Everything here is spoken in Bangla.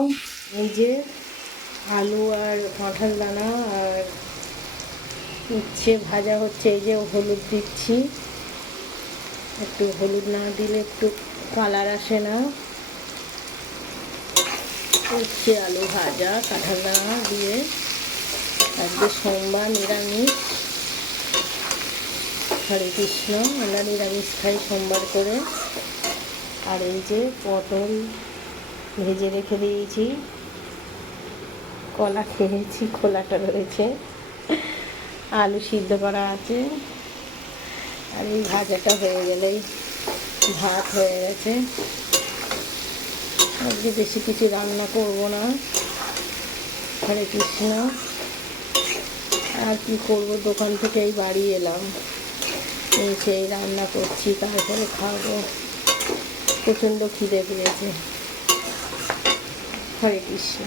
এই যে আলু আর কাঁঠাল দানা আর উচ্ছে ভাজা হচ্ছে। এই যে হলুদ দিচ্ছি, একটু হলুদ না দিলে একটু কালার আসে না। উচ্ছে আলু ভাজা কাঁঠাল দানা দিয়ে আজকে সোমবার, নিরামিষ। হরে কৃষ্ণ। আমরা নিরামিষ খাই সোমবার করে। আর এই যে পটল ভেজে রেখে দিয়েছি, কলা খেয়েছি, খোলাটা রয়েছে, আলু সিদ্ধ করা আছে। আর এই ভাজাটা হয়ে গেলেই ভাত হয়ে গেছে। আজকে বেশি কিছু রান্না করব না। হরে কৃষ্ণ। আর কি করব, দোকান থেকেই বাড়ি এলাম, সেই রান্না করছি, তারপরে খাবো। প্রচণ্ড খিদে পেয়েছে। হরে কৃষ্ণ।